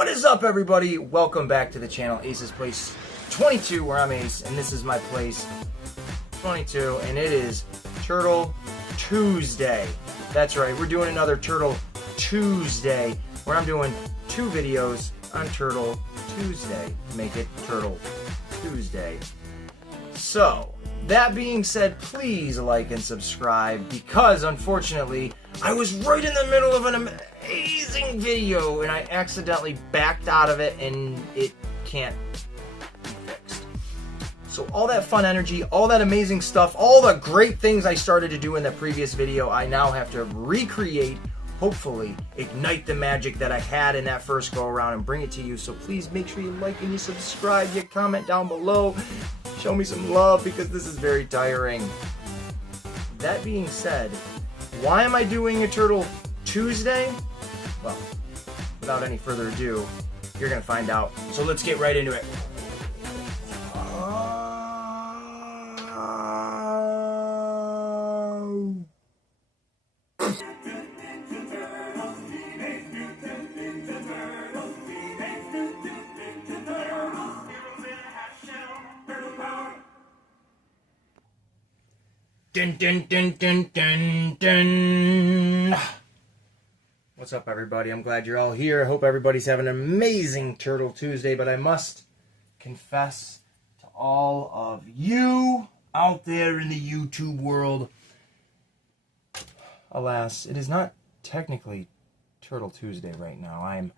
What is up, everybody? Welcome back to the channel, Ace's Place 22, where I'm Ace, and this is my place 22, and it is Turtle Tuesday. That's right, we're doing another Turtle Tuesday, where I'm doing 2 videos on Turtle Tuesday to make it Turtle Tuesday. So, that being said, please like and subscribe, because unfortunately, I was right in the middle of an amazing video and I accidentally backed out of it and it can't be fixed. So all that fun energy, all that amazing stuff, all the great things I started to do in the previous video, I now have to recreate, hopefully ignite the magic that I had in that first go around and bring it to you. So please make sure you like and you subscribe, you comment down below, show me some love, because this is very tiring. That being said, why am I doing a Turtle Tuesday? Well, without any further ado, you're gonna find out. So let's get right into it. Dun dun dun dun dun dun. What's up, everybody? I'm glad you're all here. I hope everybody's having an amazing Turtle Tuesday, but I must confess to all of you out there in the YouTube world, alas, it is not technically Turtle Tuesday right now. I'm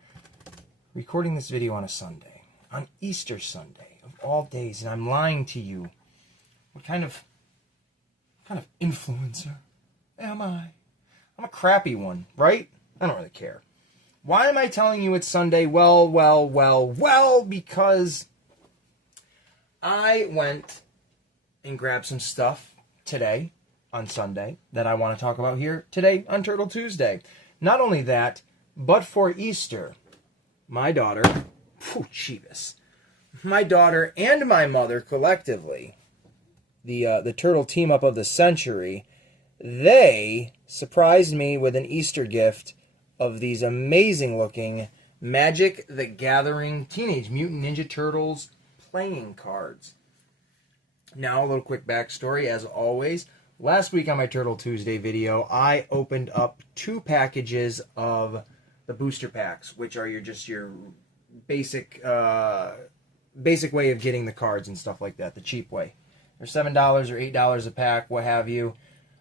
recording this video on a Sunday, on Easter Sunday, of all days, and I'm lying to you. What kind of influencer am I? I'm a crappy one, right? I don't really care. Why am I telling you it's Sunday? Well, because I went and grabbed some stuff today on Sunday that I want to talk about here today on Turtle Tuesday. Not only that, but for Easter, my daughter, my daughter and my mother collectively, the turtle team up of the century, they surprised me with an Easter gift of these amazing looking Magic the Gathering Teenage Mutant Ninja Turtles playing cards. Now, a little quick backstory, as always. Last week on my Turtle Tuesday video, I opened up 2 packages of the booster packs, which are your basic way of getting the cards and stuff like that, the cheap way. They're $7 or $8 a pack, what have you.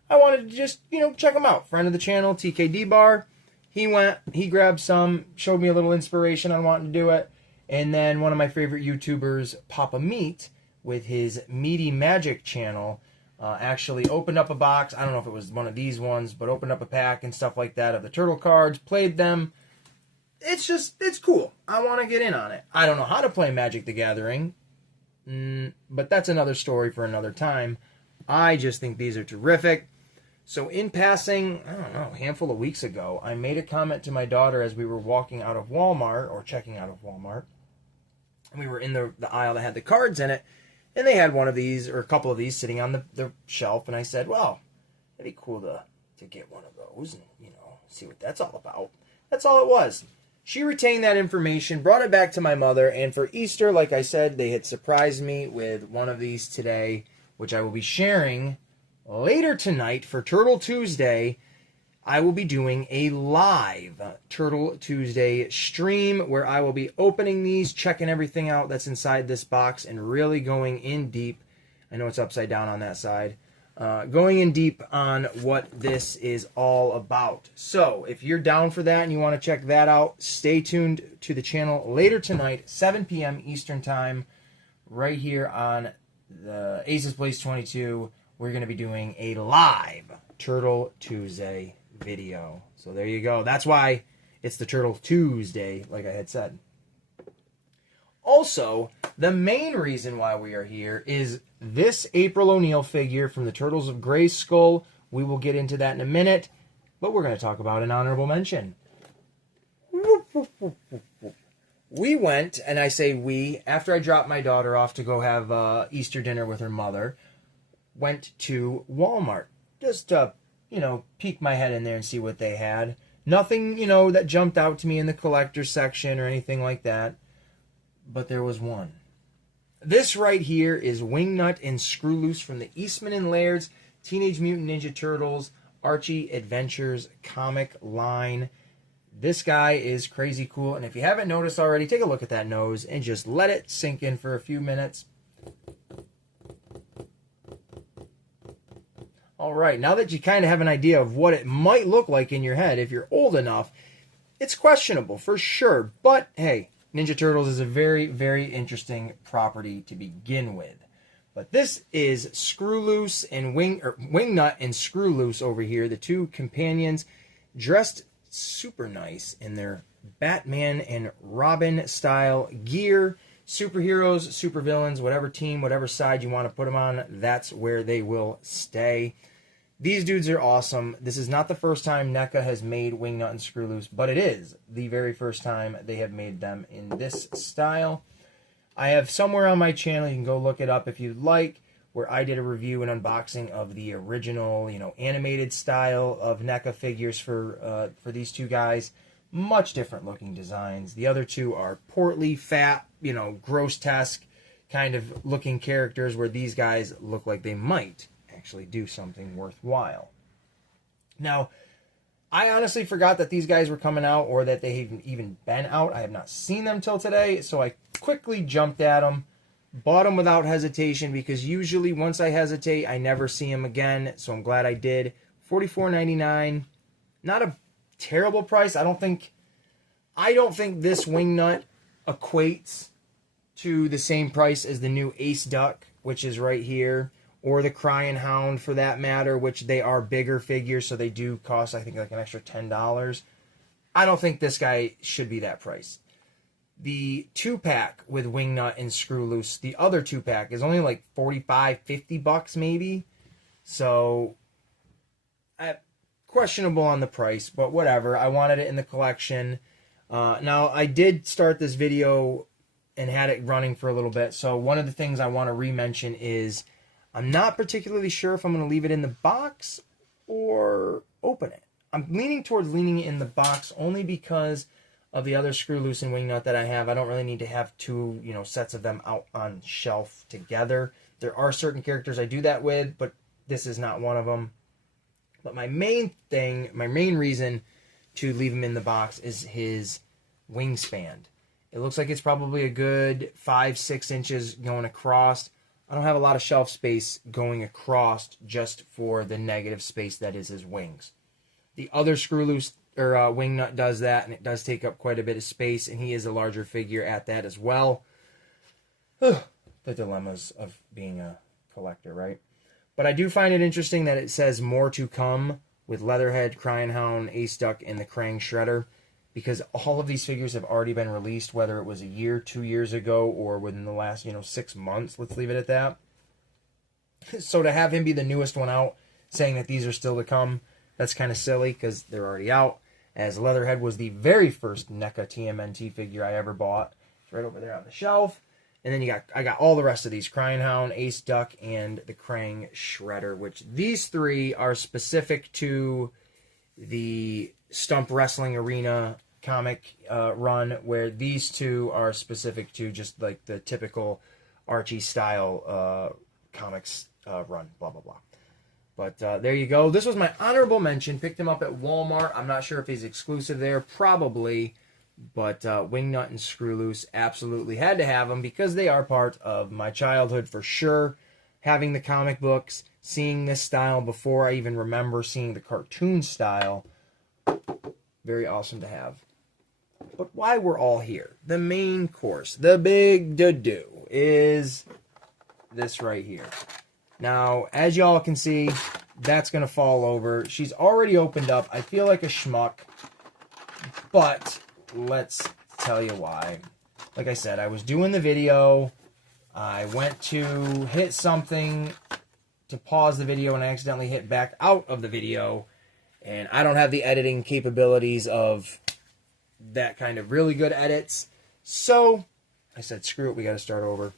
I wanted to just, check them out. Friend of the channel, TKD Bar, he grabbed some, showed me a little inspiration on wanting to do it. And then one of my favorite YouTubers, Papa Meat, with his Meaty Magic channel, actually opened up a box. I don't know if it was one of these ones, but opened up a pack and stuff like that of the turtle cards, played them. It's cool. I want to get in on it. I don't know how to play Magic the Gathering, but that's another story for another time. I just think these are terrific. So in passing, I don't know, a handful of weeks ago, I made a comment to my daughter as we were walking out of Walmart, or checking out of Walmart. And we were in the aisle that had the cards in it, and they had one of these, or a couple of these, sitting on the shelf, and I said, well, it'd be cool to get one of those and, see what that's all about. That's all it was. She retained that information, brought it back to my mother, and for Easter, like I said, they had surprised me with one of these today, which I will be sharing later tonight for Turtle Tuesday. I will be doing a live Turtle Tuesday stream where I will be opening these, checking everything out that's inside this box, and really going in deep. I know it's upside down on that side. Going in deep on what this is all about. So, if you're down for that and you want to check that out, stay tuned to the channel later tonight, 7 p.m. Eastern Time, right here on the Ace's Place 22. We're going to be doing a live Turtle Tuesday video. So there you go. That's why it's the Turtle Tuesday, like I had said. Also, the main reason why we are here is this April O'Neil figure from the Turtles of Grayskull. We will get into that in a minute, but we're going to talk about an honorable mention. We went, and I say we, after I dropped my daughter off to go have Easter dinner with her mother, went to Walmart just to, peek my head in there and see what they had. Nothing, you know, that jumped out to me in the collector section or anything like that. But there was one. This right here is Wingnut and Screw Loose from the Eastman and Laird's Teenage Mutant Ninja Turtles Archie Adventures comic line. This guy is crazy cool, and if you haven't noticed already, take a look at that nose and just let it sink in for a few minutes. All right, now that you kind of have an idea of what it might look like in your head, if you're old enough, it's questionable for sure, but hey, Ninja Turtles is a very, very interesting property to begin with. But this is Screw Loose and Wingnut and Screw Loose over here, the two companions, dressed super nice in their Batman and Robin style gear. Superheroes, supervillains, whatever team, whatever side you want to put them on, that's where they will stay. These dudes are awesome. This is not the first time NECA has made Wingnut and Screw Loose, but it is the very first time they have made them in this style. I have somewhere on my channel, you can go look it up if you'd like, where I did a review and unboxing of the original, you know, animated style of NECA figures for these two guys. Much different looking designs. The other two are portly, fat, you know, grotesque kind of looking characters, where these guys look like they might actually do something worthwhile. Now, I honestly forgot that these guys were coming out, or that they had even been out. I have not seen them till today, so I quickly jumped at them, bought them without hesitation, because usually once I hesitate, I never see them again, so I'm glad I did. $44.99, not a terrible price. I don't think this Wingnut equates to the same price as the new Ace Duck, which is right here, or the Crying Hound for that matter, which they are bigger figures, so they do cost, I think, like an extra $10. I don't think this guy should be that price. The 2-pack with Wingnut and Screw Loose, the other 2-pack, is only like $45-50 maybe. So, questionable on the price, but whatever. I wanted it in the collection. Now, I did start this video and had it running for a little bit, so one of the things I want to re-mention is I'm not particularly sure if I'm going to leave it in the box or open it. I'm leaning towards leaning it in the box only because of the other Screw Loose and Wingnut that I have. I don't really need to have two, you know, sets of them out on shelf together. There are certain characters I do that with, but this is not one of them. But my main reason to leave him in the box is his wingspan. It looks like it's probably a good 5-6 inches going across. I don't have a lot of shelf space going across just for the negative space that is his wings. The other Screw Loose or Wingnut does that, and it does take up quite a bit of space, and he is a larger figure at that as well. The dilemmas of being a collector, right? But I do find it interesting that it says more to come with Leatherhead, Crying Hound, Ace Duck, and the Krang Shredder, because all of these figures have already been released, whether it was a year, 2 years ago, or within the last, 6 months. Let's leave it at that. So to have him be the newest one out, saying that these are still to come, that's kind of silly, because they're already out. As Leatherhead was the very first NECA TMNT figure I ever bought. It's right over there on the shelf. And then I got all the rest of these. Crying Hound, Ace Duck, and the Krang Shredder, which these three are specific to the Stump Wrestling Arena comic run, where these two are specific to just like the typical Archie style comics run, blah, blah, blah. But there you go. This was my honorable mention. Picked him up at Walmart. I'm not sure if he's exclusive there. Probably. But Wingnut and Screw Loose, absolutely had to have them because they are part of my childhood for sure. Having the comic books, seeing this style before I even remember seeing the cartoon style, very awesome to have. But why we're all here, the main course, the big to-do, is this right here. Now, as y'all can see, that's going to fall over. She's already opened up. I feel like a schmuck, but let's tell you why. Like I said, I was doing the video. I went to hit something to pause the video, and I accidentally hit back out of the video. And I don't have the editing capabilities of that kind of really good edits. So I said, screw it, we got to start over.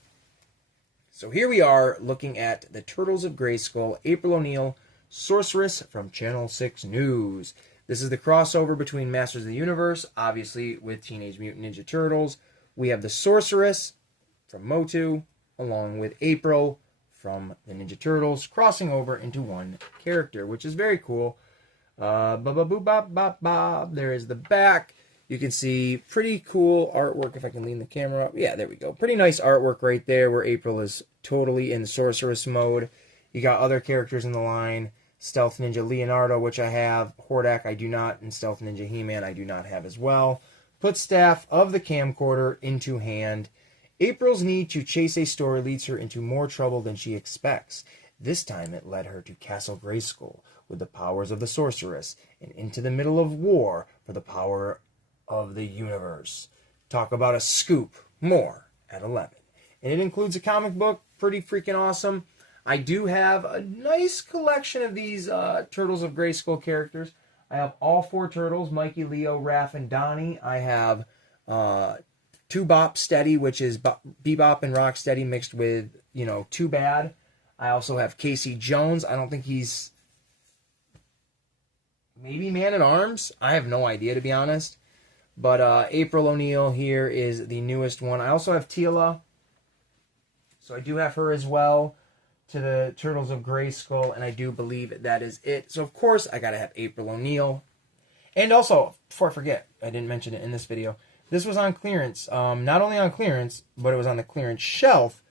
So here we are looking at the Turtles of Grayskull, April O'Neil, Sorceress from Channel 6 News. This is the crossover between Masters of the Universe, obviously, with Teenage Mutant Ninja Turtles. We have the Sorceress from Motu, along with April from the Ninja Turtles, crossing over into one character, which is very cool. There is the back. You can see pretty cool artwork, if I can lean the camera up. Yeah, there we go. Pretty nice artwork right there, where April is totally in Sorceress mode. You got other characters in the line. Stealth Ninja Leonardo, which I have. Hordak, I do not. And Stealth Ninja He-Man, I do not have as well. Put staff of the camcorder into hand. April's need to chase a story leads her into more trouble than she expects. This time it led her to Castle Grayskull with the powers of the Sorceress and into the middle of war for the power of the universe. Talk about a scoop. More at 11. And it includes a comic book. Pretty freaking awesome. I do have a nice collection of these Turtles of Grayskull characters. I have all 4 turtles, Mikey, Leo, Raph, and Donnie. I have 2 Bop Steady, which is Bebop and Rocksteady mixed with, 2 Bad. I also have Casey Jones. I don't think he's maybe Man-at-Arms. I have no idea, to be honest. But April O'Neil here is the newest one. I also have Teela. So I do have her as well, to the Turtles of Grayskull, and I do believe that is it. So, of course, I got to have April O'Neil. And also, before I forget, I didn't mention it in this video, this was on clearance. Not only on clearance, but it was on the clearance shelf.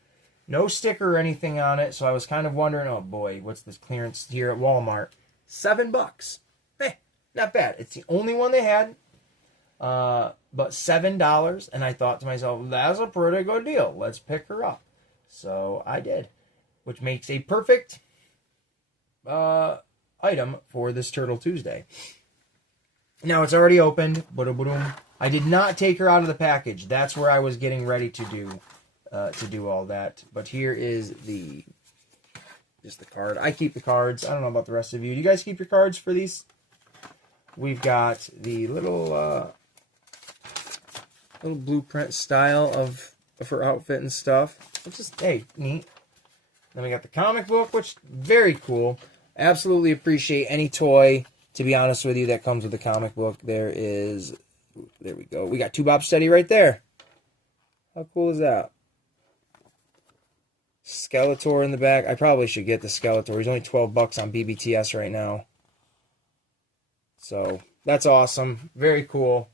No sticker or anything on it, so I was kind of wondering, oh boy, what's this clearance here at Walmart? $7. Not bad. It's the only one they had, but $7, and I thought to myself, that's a pretty good deal. Let's pick her up. So I did, which makes a perfect item for this Turtle Tuesday. Now, it's already opened. I did not take her out of the package. That's where I was getting ready to do all that. But here is just the card. I keep the cards. I don't know about the rest of you. Do you guys keep your cards for these? We've got the little blueprint style of her outfit and stuff. Which is, hey, neat. Then we got the comic book, which very cool. Absolutely appreciate any toy, to be honest with you, that comes with the comic book. There we go. We got 2 Bop Steady right there. How cool is that? Skeletor in the back. I probably should get the Skeletor. He's only $12 on BBTS right now. So, that's awesome. Very cool.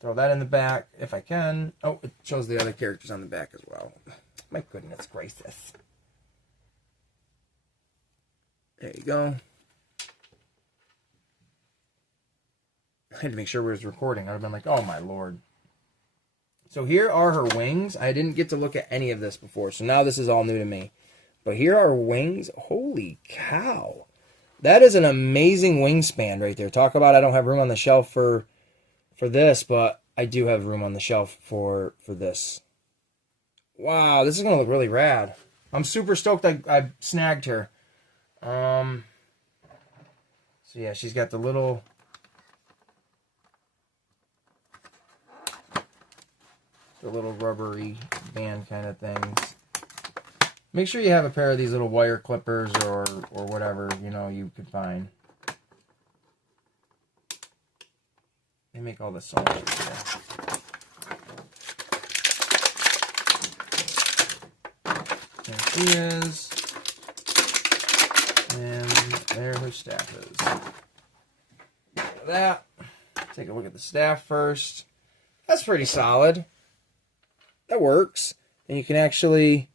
Throw that in the back if I can. Oh, it shows the other characters on the back as well. My goodness gracious. There you go. I had to make sure we was recording. I would have been like, oh my lord. So here are her wings. I didn't get to look at any of this before, so now this is all new to me. But here are her wings. Holy cow. That is an amazing wingspan right there. Talk about I don't have room on the shelf for this, but I do have room on the shelf for this. Wow, this is going to look really rad. I'm super stoked I snagged her. So yeah, she's got the little rubbery band kind of things. Make sure you have a pair of these little wire clippers or whatever, you could find. They make all the so much easier. There she is. And there her staff is. Look at that. Take a look at the staff first. That's pretty solid. That works. And you can actually,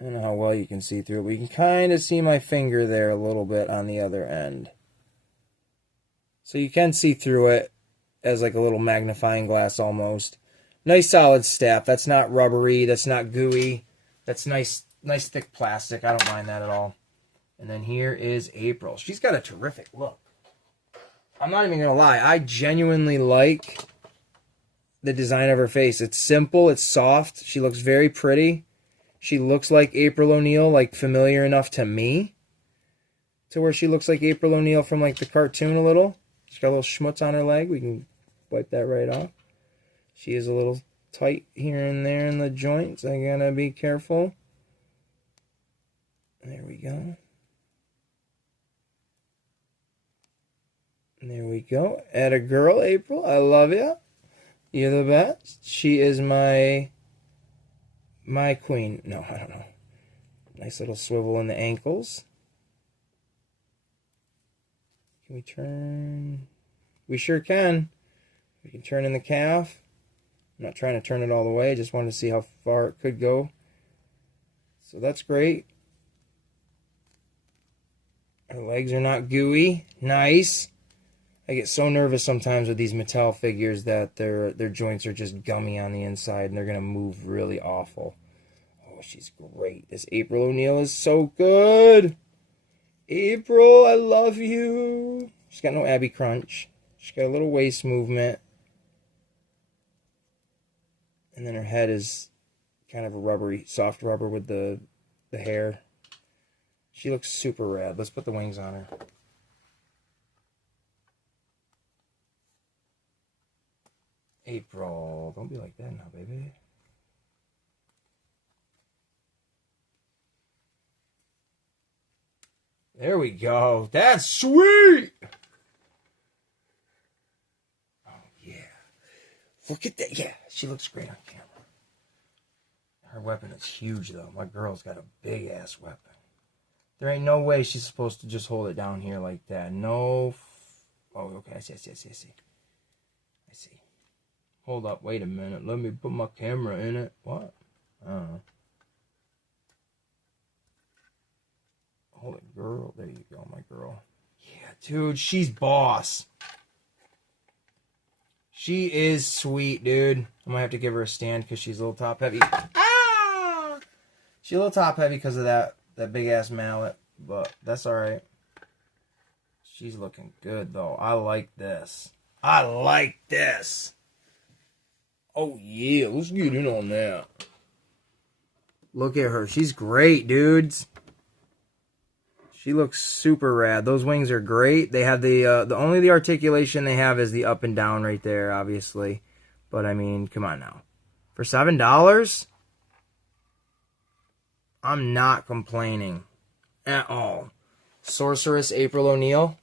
I don't know how well you can see through it, but you can kind of see my finger there a little bit on the other end. So you can see through it as like a little magnifying glass almost. Nice solid staff. That's not rubbery. That's not gooey. That's nice thick plastic. I don't mind that at all. And then here is April. She's got a terrific look. I'm not even going to lie. I genuinely like the design of her face. It's simple. It's soft. She looks very pretty. She looks like April O'Neil, like familiar enough to me, to where she looks like April O'Neil from like the cartoon a little. She's got a little schmutz on her leg. We can wipe that right off. She is a little tight here and there in the joints. I gotta be careful. There we go. There we go. Atta girl, April. I love you. You're the best. She is my queen. No, I don't know. Nice little swivel in the ankles. Can we turn? We sure can. We can turn in the calf. I'm not trying to turn it all the way. I just wanted to see how far it could go. So that's great. Her legs are not gooey. Nice. I get so nervous sometimes with these Mattel figures that their joints are just gummy on the inside and they're going to move really awful. Oh, she's great. This April O'Neil is so good. April, I love you. She's got no Abby crunch. She's got a little waist movement. And then her head is kind of a rubbery, soft rubber with the hair. She looks super rad. Let's put the wings on her. April, don't be like that now, baby. There we go. That's sweet. Oh, yeah. Look at that. Yeah, she looks great on camera. Her weapon is huge, though. My girl's got a big-ass weapon. There ain't no way she's supposed to just hold it down here like that. No. Oh, okay. I see. I see. Hold up, wait a minute. Let me put my camera in it. What? I don't know. Hold it, girl. There you go, my girl. Yeah, dude, she's boss. She is sweet, dude. I might have to give her a stand because she's a little top heavy. Ah! She's a little top heavy because of that big ass mallet, but that's all right. She's looking good though. I like this. I like this. Oh, yeah. Let's get in on that. Look at her. She's great, dudes. She looks super rad. Those wings are great. They have the only the articulation they have is the up and down right there, obviously. But, I mean, come on now. For $7, I'm not complaining at all. Sorceress April O'Neil.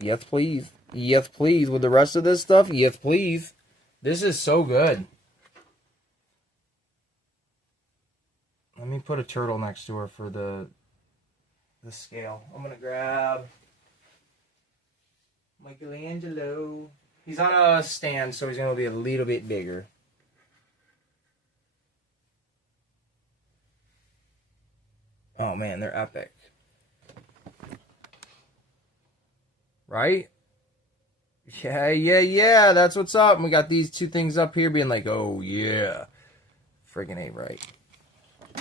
Yes, please. Yes, please. With the rest of this stuff, yes, please. This is so good. Let me put a turtle next to her for the scale. I'm going to grab Michelangelo. He's on a stand, so he's going to be a little bit bigger. Oh, man, they're epic. Right? Yeah, that's what's up. And we got these two things up here being like, oh, yeah. Friggin' A, right.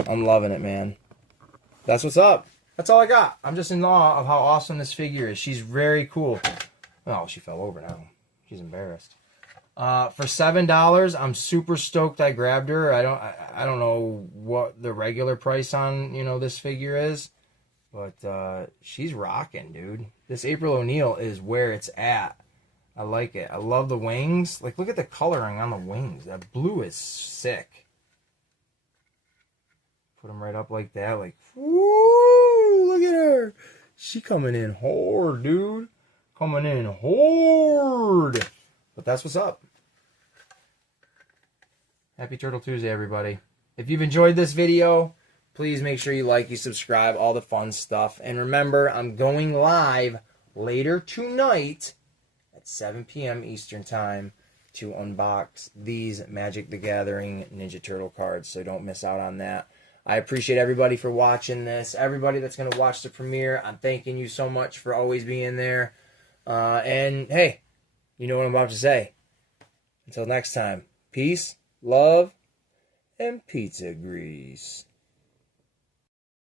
I'm loving it, man. That's what's up. That's all I got. I'm just in awe of how awesome this figure is. She's very cool. Oh, she fell over now. She's embarrassed. For $7, I'm super stoked I grabbed her. I don't know what the regular price on, this figure is. But she's rocking, dude. This April O'Neil is where it's at. I like it. I love the wings. Like, look at the coloring on the wings. That blue is sick. Put them right up like that. Like, woo! Look at her. She coming in hard, dude. Coming in hard. But that's what's up. Happy Turtle Tuesday, everybody. If you've enjoyed this video, please make sure you like, you subscribe, all the fun stuff. And remember, I'm going live later tonight at 7 p.m. Eastern Time to unbox these Magic the Gathering Ninja Turtle cards. So don't miss out on that. I appreciate everybody for watching this. Everybody that's going to watch the premiere, I'm thanking you so much for always being there. And, hey, you know what I'm about to say. Until next time, peace, love, and pizza grease.